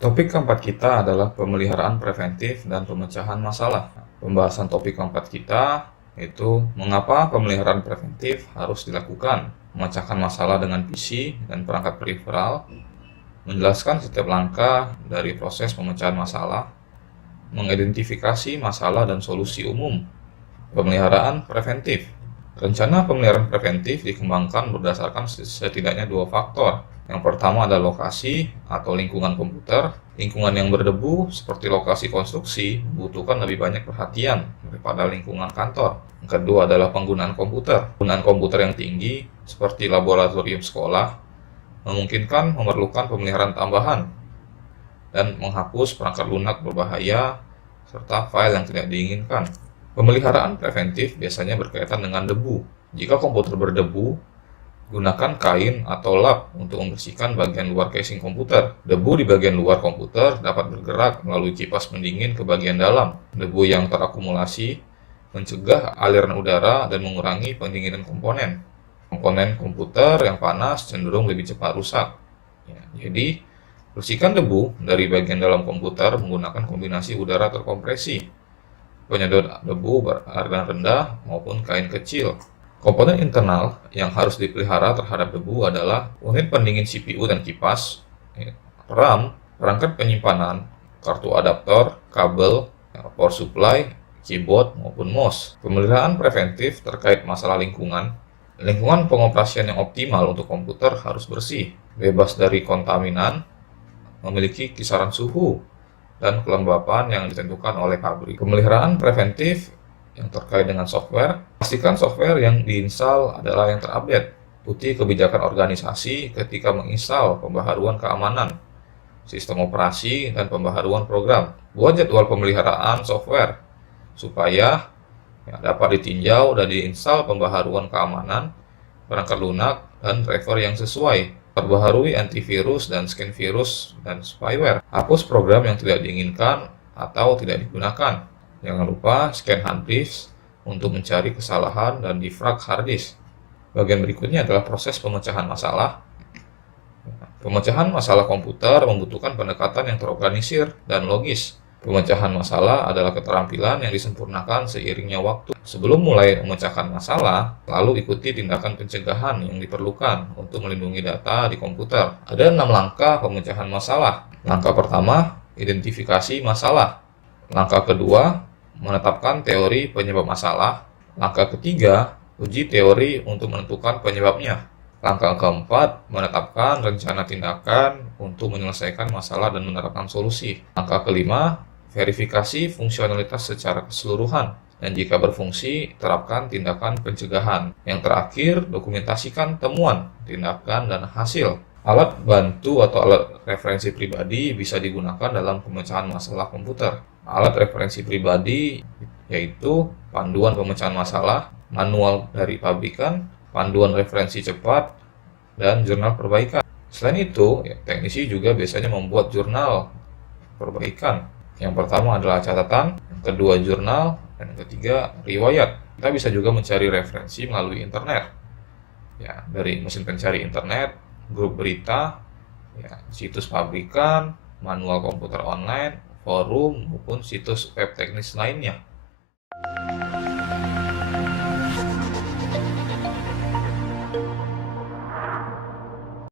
Topik keempat kita adalah pemeliharaan preventif dan pemecahan masalah. Pembahasan topik keempat kita yaitu mengapa pemeliharaan preventif harus dilakukan, memecahkan masalah dengan PC dan perangkat peripheral, menjelaskan setiap langkah dari proses pemecahan masalah, mengidentifikasi masalah dan solusi umum. Pemeliharaan preventif. Rencana pemeliharaan preventif dikembangkan berdasarkan setidaknya dua faktor. Yang pertama adalah lokasi atau lingkungan komputer. Lingkungan yang berdebu seperti lokasi konstruksi membutuhkan lebih banyak perhatian daripada lingkungan kantor. Yang kedua adalah penggunaan komputer. Penggunaan komputer yang tinggi seperti laboratorium sekolah memungkinkan memerlukan pemeliharaan tambahan dan menghapus perangkat lunak berbahaya serta file yang tidak diinginkan. Pemeliharaan preventif biasanya berkaitan dengan debu. Jika komputer berdebu, gunakan kain atau lap untuk membersihkan bagian luar casing komputer. Debu di bagian luar komputer dapat bergerak melalui kipas pendingin ke bagian dalam. Debu yang terakumulasi mencegah aliran udara dan mengurangi pendinginan komponen. Komponen komputer yang panas cenderung lebih cepat rusak. Jadi, bersihkan debu dari bagian dalam komputer menggunakan kombinasi udara terkompresi, penyedot debu beraliran rendah maupun kain kecil. Komponen internal yang harus dipelihara terhadap debu adalah unit pendingin CPU dan kipas, RAM, perangkat penyimpanan, kartu adaptor, kabel, power supply, keyboard maupun mouse. Pemeliharaan preventif terkait masalah lingkungan. Lingkungan pengoperasian yang optimal untuk komputer harus bersih, bebas dari kontaminan, memiliki kisaran suhu dan kelembapan yang ditentukan oleh pabrik. Pemeliharaan preventif yang terkait dengan software, pastikan software yang diinstal adalah yang terupdate. Ikuti kebijakan organisasi ketika menginstal pembaharuan keamanan, sistem operasi, dan pembaharuan program. Buat jadwal pemeliharaan software supaya dapat ditinjau dan diinstal pembaharuan keamanan, perangkat lunak, dan driver yang sesuai. Perbaharui antivirus dan scan virus dan spyware. Hapus program yang tidak diinginkan atau tidak digunakan. Jangan lupa scan hard disk untuk mencari kesalahan dan defrag hard disk. Bagian berikutnya adalah proses pemecahan masalah. Pemecahan masalah komputer membutuhkan pendekatan yang terorganisir dan logis. Pemecahan masalah adalah keterampilan yang disempurnakan seiringnya waktu. Sebelum mulai memecahkan masalah, lalu ikuti tindakan pencegahan yang diperlukan untuk melindungi data di komputer. Ada 6 langkah pemecahan masalah. Langkah pertama, identifikasi masalah. Langkah kedua, menetapkan teori penyebab masalah. Langkah ketiga, uji teori untuk menentukan penyebabnya. Langkah keempat, menetapkan rencana tindakan untuk menyelesaikan masalah dan menerapkan solusi. Langkah kelima, verifikasi fungsionalitas secara keseluruhan. Dan jika berfungsi, terapkan tindakan pencegahan. Yang terakhir, dokumentasikan temuan, tindakan, dan hasil. Alat bantu atau alat referensi pribadi bisa digunakan dalam pemecahan masalah komputer. Alat referensi pribadi yaitu panduan pemecahan masalah, manual dari pabrikan, panduan referensi cepat, dan jurnal perbaikan. Selain itu, teknisi juga biasanya membuat jurnal perbaikan. Yang pertama adalah catatan, yang kedua jurnal, dan yang ketiga riwayat. Kita bisa juga mencari referensi melalui internet. Dari mesin pencari internet, grup berita, situs pabrikan, manual komputer online, forum, maupun situs web teknis lainnya.